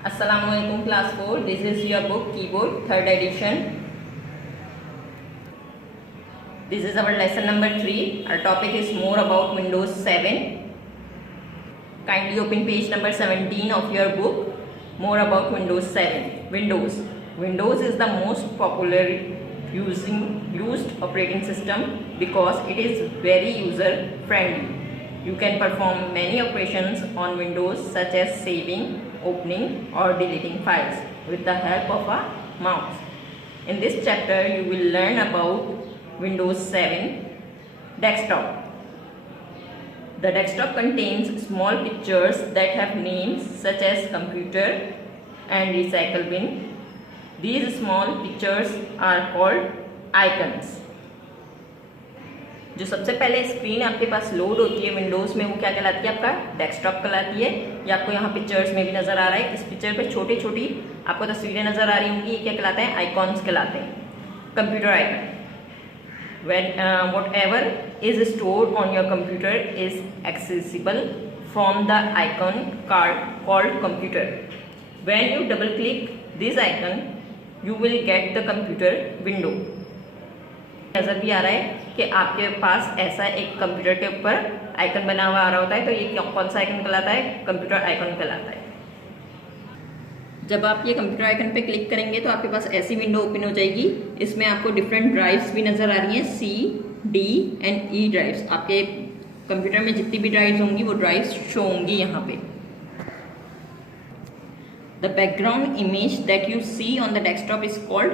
Assalamualaikum class 4. This is your book Keyboard 3rd edition. This is our lesson number 3. Our topic is more about Windows 7. Kindly open page number 17 of your book. More about Windows 7. Windows is the most popular used operating system because it is very user friendly. You can perform many operations on Windows such as saving, opening or deleting files with the help of a mouse. In this chapter you will learn about Windows 7 desktop. The desktop contains small pictures that have names such as computer and recycle bin. These small pictures are called icons. जो सबसे पहले screen आपके पास load होती है Windows में वो क्या कहलाती है? आपका डेस्कटॉप कहलाती है। ये आपको यहाँ पिक्चर्स में भी नज़र आ रहा है। इस पिक्चर पे छोटी छोटी आपको तस्वीरें नज़र आ रही होंगी। ये क्या कहलाते हैं? आइकॉन्स कहलाते हैं। Computer icon, whatever is stored on your computer is accessible from the icon called computer. When you double click this icon you will get the computer window. नज़र भी आ रहा है कि आपके पास ऐसा एक कंप्यूटर के ऊपर आइकन बना हुआ आ रहा होता है, तो ये कौन सा आइकन कहलाता है? कंप्यूटर आइकन कहलाता है। जब आप ये कंप्यूटर आइकन पे क्लिक करेंगे तो आपके पास ऐसी विंडो ओपन हो जाएगी। इसमें आपको डिफरेंट ड्राइव्स भी नज़र आ रही हैं, C, D and E drives. आपके कंप्यूटर में जितनी भी ड्राइव्स होंगी वो ड्राइव्स शो होंगी यहाँ पे। The background image that you see on the desktop is called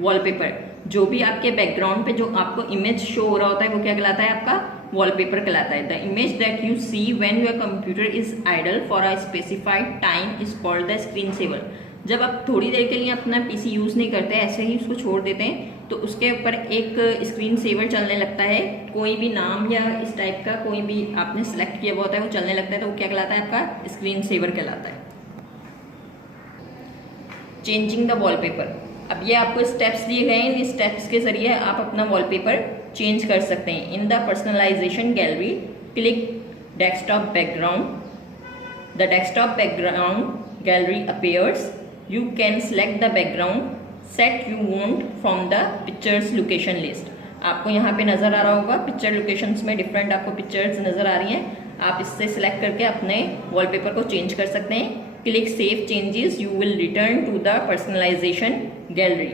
wallpaper. जो भी आपके बैकग्राउंड पे जो आपको इमेज शो हो रहा होता है वो क्या कहलाता है? आपका वॉलपेपर कहलाता है। The image that you see when your computer is idle for a specified time is called the screen saver. जब आप थोड़ी देर के लिए अपना पीसी यूज़ नहीं करते, ऐसे ही उसको छोड़ देते हैं, तो उसके ऊपर एक स्क्रीन सेवर चलने लगता है। कोई भी नाम या इस टाइप का कोई भी आपने सेलेक्ट किया हुआ होता है वो चलने लगता है, तो वो क्या कहलाता है? आपका स्क्रीन सेवर कहलाता है। Changing the wallpaper. अब ये आपको स्टेप्स दिए गए हैं, इन स्टेप्स के जरिए आप अपना वॉलपेपर चेंज कर सकते हैं। In the personalisation gallery click desktop background. The desktop background gallery appears. You can select the background set you want from the pictures location list. आपको यहाँ पे नज़र आ रहा होगा पिक्चर लोकेशंस में डिफरेंट आपको पिक्चर्स नज़र आ रही हैं। आप इससे सिलेक्ट करके अपने वॉलपेपर को चेंज कर सकते हैं। Click Save Changes. You will return to the personalization gallery.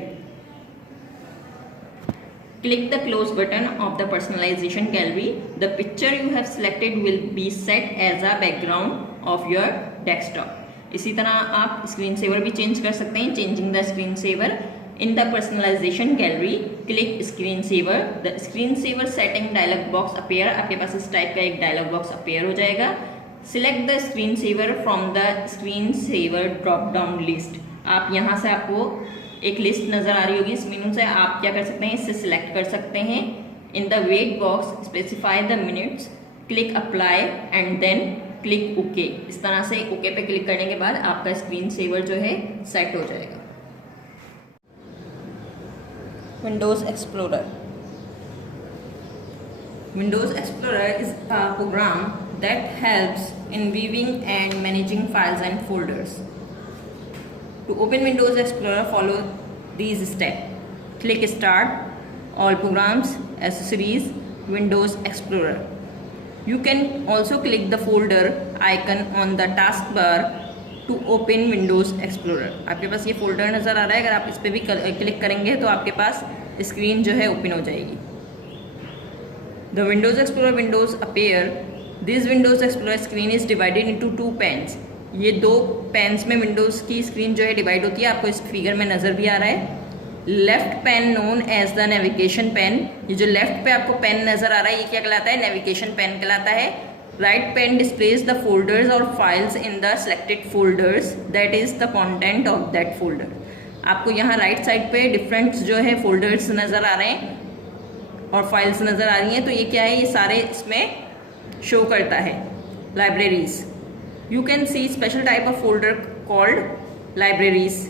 Click the close button of the personalization gallery. The picture you have selected will be set as a background of your desktop. इसी तरह आप screen saver भी change कर सकते हैं। Changing the screen saver. In the personalization gallery, click screen saver. The screen saver setting dialog box appear. आपके पास इस type का एक dialog box appear हो जाएगा। Select the screen saver from the screen saver drop down list. आप यहाँ से आपको एक लिस्ट नज़र आ रही होगी, इस मेनू से आप क्या कर सकते हैं? इससे सिलेक्ट कर सकते हैं। In the wait box specify the minutes, click apply and then click okay. इस तरह से ओके पे क्लिक करने के बाद आपका स्क्रीन सेवर जो है सेट हो जाएगा। Windows explorer. Windows Explorer is a program that helps in viewing and managing files and folders. To open Windows Explorer, follow these steps. Click Start, All Programs, Accessories, Windows Explorer. You can also click the folder icon on the taskbar to open Windows Explorer. आपके पास ये folder नज़र आ रहा है, अगर आप इस पर भी क्लिक करेंगे तो आपके पास स्क्रीन जो है ओपन हो जाएगी। The Windows Explorer windows appear. This Windows Explorer screen is divided into two panes. ये दो पेन्स में विंडोज़ की स्क्रीन जो है डिवाइड होती है। आपको इस फिगर में नज़र भी आ रहा है। Left pane known as the navigation pane. ये जो लेफ्ट पे आपको पेन नज़र आ रहा है ये क्या कहलाता है? नेविगेशन पेन कहलाता है। Right pane displays the folders और files in the selected folders that is the content of that folder. आपको यहाँ राइट साइड पे डिफरेंट जो है फोल्डर्स नज़र आ रहे हैं और फाइल्स नज़र आ रही हैं, तो ये क्या है? ये सारे इसमें शो करता है। Libraries. You can see special type of folder called libraries.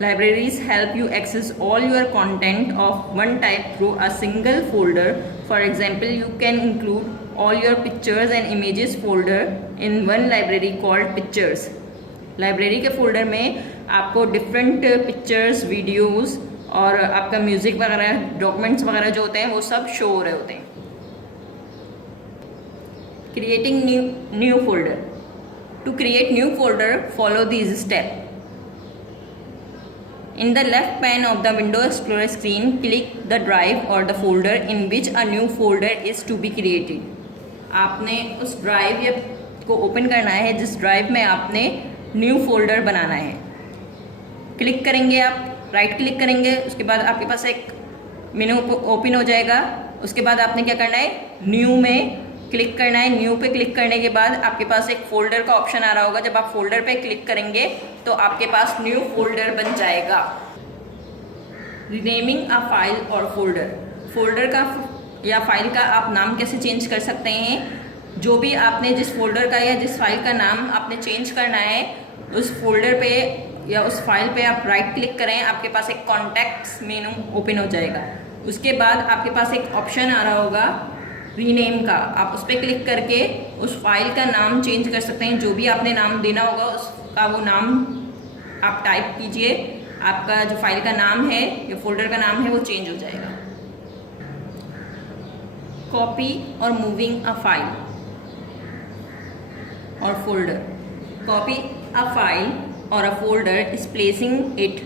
Libraries help you access all your content of one type through a single folder. For example, you can include all your pictures and images folder in one library called Pictures. Library के folder में आपको different pictures, videos और आपका music वगैरह, documents वगैरह जो होते हैं वो सब शो हो रहे होते हैं। Creating new folder. To create new folder follow these step. In the left pane of the Window Explorer screen, click the drive or the folder in which a new folder is to be created. आपने उस drive या को open करना है जिस drive में आपने new folder बनाना है। क्लिक करेंगे आप, राइट क्लिक करेंगे, उसके बाद आपके पास एक मेनू ओपन हो जाएगा। उसके बाद आपने क्या करना है, न्यू में क्लिक करना है। न्यू पे क्लिक करने के बाद आपके पास एक फोल्डर का ऑप्शन आ रहा होगा। जब आप फोल्डर पे क्लिक करेंगे तो आपके पास न्यू फोल्डर बन जाएगा। रीनेमिंग अ फाइल और फोल्डर। फोल्डर का या फाइल का आप नाम कैसे चेंज कर सकते हैं? जो भी आपने जिस फोल्डर का या जिस फाइल का नाम आपने चेंज करना है, उस फोल्डर पे या उस फाइल पे आप राइट क्लिक करें, आपके पास एक कॉन्टैक्ट्स मेनू ओपन हो जाएगा। उसके बाद आपके पास एक ऑप्शन आ रहा होगा रीनेम का। आप उस पर क्लिक करके उस फाइल का नाम चेंज कर सकते हैं। जो भी आपने नाम देना होगा उसका वो नाम आप टाइप कीजिए। आपका जो फाइल का नाम है या फोल्डर का नाम है वो चेंज हो जाएगा। कॉपी और मूविंग अ फाइल और folder. Copy a file or a folder is placing it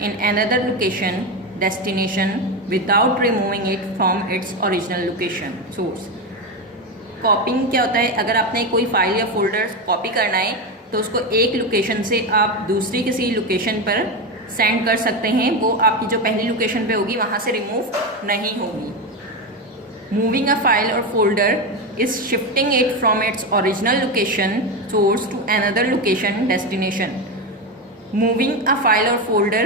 in another location, destination without removing it from its original location source. कॉपिंग क्या होता है? अगर आपने कोई फाइल या फोल्डर कॉपी करना है तो उसको एक लोकेशन से आप दूसरी किसी लोकेशन पर सेंड कर सकते हैं। वो आपकी जो पहली लोकेशन पे होगी वहाँ से रिमूव नहीं होगी। मूविंग अ फाइल और folder is shifting it from its original location source to another location destination. Moving a file or folder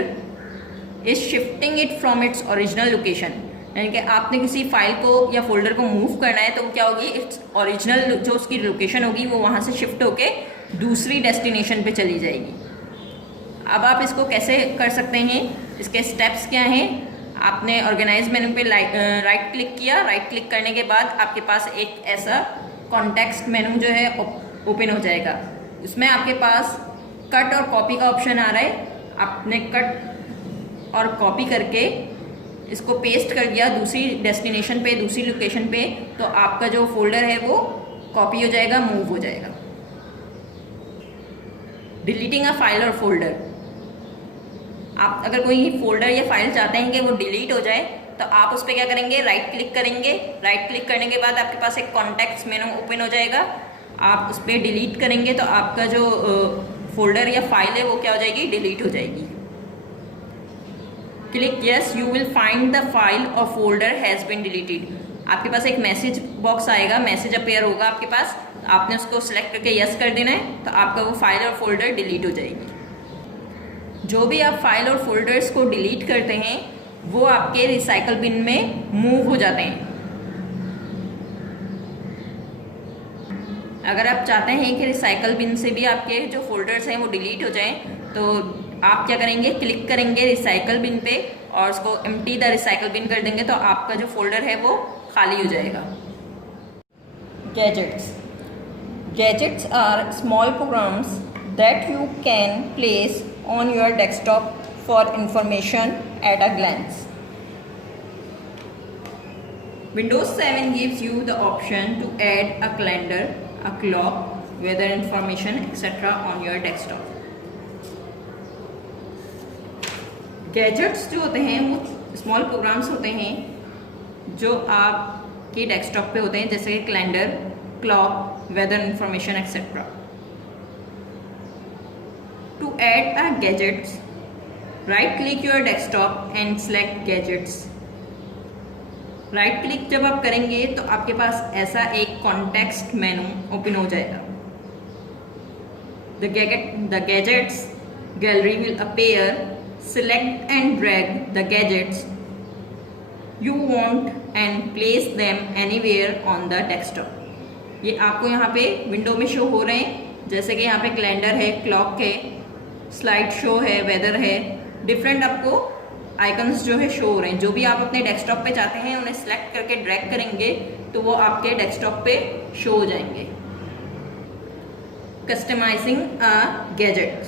is shifting it from its original location. यानी कि आपने किसी फाइल को या फोल्डर को मूव करना है तो क्या होगी, इट्स ओरिजिनल जो उसकी लोकेशन होगी वो वहाँ से शिफ्ट होके दूसरी डेस्टिनेशन पे चली जाएगी। अब आप इसको कैसे कर सकते हैं, इसके स्टेप्स क्या हैं? आपने ऑर्गेनाइज मेनू पे राइट क्लिक किया। राइट क्लिक करने के बाद आपके पास एक ऐसा कॉन्टेक्स्ट मेनू जो है ओपन हो जाएगा। उसमें आपके पास कट और कॉपी का ऑप्शन आ रहा है। आपने कट और कॉपी करके इसको पेस्ट कर दिया दूसरी डेस्टिनेशन पे, दूसरी लोकेशन पे, तो आपका जो फोल्डर है वो कॉपी हो जाएगा, मूव हो जाएगा। डिलीटिंग अ फाइल और फोल्डर। आप अगर कोई फोल्डर या फाइल चाहते हैं कि वो डिलीट हो जाए तो आप उस पर क्या करेंगे, राइट क्लिक करेंगे। राइट क्लिक करने के बाद आपके पास एक कॉन्टैक्ट्स मेनू ओपन हो जाएगा। आप उस पर डिलीट करेंगे तो आपका जो फोल्डर या फाइल है वो क्या हो जाएगी, डिलीट हो जाएगी। Click yes you will find the file और फोल्डर हैज़ बीन डिलीटेड। आपके पास एक मैसेज बॉक्स आएगा, मैसेज अपेयर होगा आपके पास। आपने उसको सिलेक्ट करके यस कर देना है तो आपका वो फाइल और फोल्डर डिलीट हो जाएगी। जो भी आप फाइल और फोल्डर्स को डिलीट करते हैं वो आपके रिसाइकल बिन में मूव हो जाते हैं। अगर आप चाहते हैं कि रिसाइकल बिन से भी आपके जो फोल्डर्स हैं वो डिलीट हो जाएं तो आप क्या करेंगे, क्लिक करेंगे रिसाइकल बिन पे और उसको एम्प्टी द रिसाइकल बिन कर देंगे तो आपका जो फोल्डर है वो खाली हो जाएगा। Gadgets. Gadgets are small programs that you can place on your desktop for information at a glance. Windows 7 gives you the option to add a calendar, a clock, weather information, etc. on your desktop. Gadgets जो होते हैं वो small programmes होते हैं जो आपके desktop पे होते हैं, जैसे calendar, clock, weather information etcetera. To add a gadgets, right click your desktop and select gadgets. Right click जब आप करेंगे तो आपके पास ऐसा एक कॉन्टेक्स्ट मेनू ओपन हो जाएगा। The gadgets gallery will appear. Select and drag the gadgets you want and place them anywhere on the desktop. ये आपको यहाँ पे विंडो में शो हो रहे हैं, जैसे कि यहाँ पे कैलेंडर है, क्लॉक है, स्लाइड शो है, वेदर है, डिफरेंट आपको आइकन्स जो है शो हो रहे हैं। जो भी आप अपने डेस्कटॉप पे चाहते हैं उन्हें सेलेक्ट करके ड्रैग करेंगे तो वो आपके डेस्कटॉप पे शो हो जाएंगे। customizing a gadget.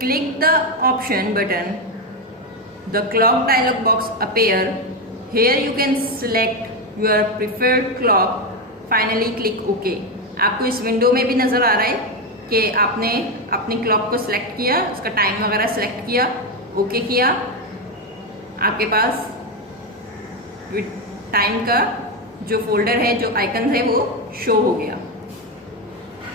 Click the option button. The clock dialog box appear. Here you can select your preferred clock. Finally click OK. आपको इस विंडो में भी नज़र आ रहा है कि आपने अपनी क्लॉक को सिलेक्ट किया, उसका टाइम वगैरह सिलेक्ट किया, ओके किया, आपके पास टाइम का जो फोल्डर है, जो आइकन है वो शो हो गया।